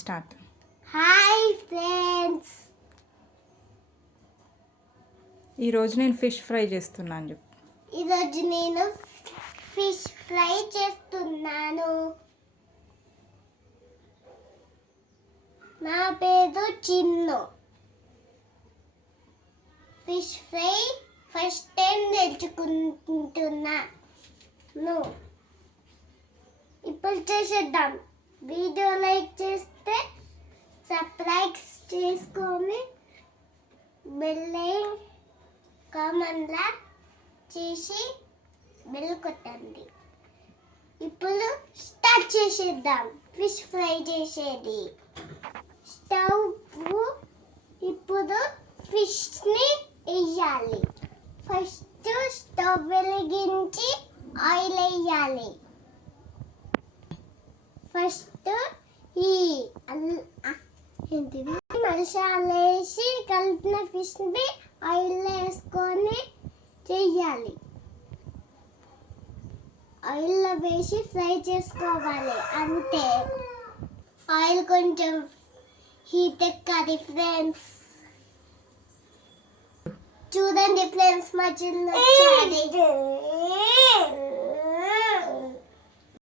Start. Hi friends, ఈరోజు నేను fish fry చేస్తున్నాను చెప్పు. ఈరోజు నేను ఫిష్ ఫ్రై చేస్తున్నాను. నా పేరు Chinnu. Fish fry first time నేర్చుకుంటున్నాను. ఇప్పుడు చేసేద్దాం. వీడియో లైక్ చేస్తే సబ్స్క్రైబ్ చేసుకొని బెల్ కామెంట్లా చేసి బెల్ కొట్టండి. ఇప్పుడు స్టార్ట్ చేసేద్దాం ఫిష్ ఫ్రై చేసేది. స్టవ్ ఇప్పుడు ఫిష్ని వేయాలి. ఫస్ట్ స్టవ్ వెలిగించి ఆయిల్ వేయాలి. ఫస్ట్ ఈ మసాలా వేసి కలిపిన ఫిష్ని ఆయిల్ వేసుకొని చెయ్యాలి. ఆయిల్లో వేసి ఫ్రై చేసుకోవాలి అంతే. ఆయిల్ కొంచెం హీట్ ఎక్కాలి ఫ్రెండ్స్. చూడండి ఫ్రెండ్స్, మా చిన్న